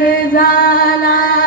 झाला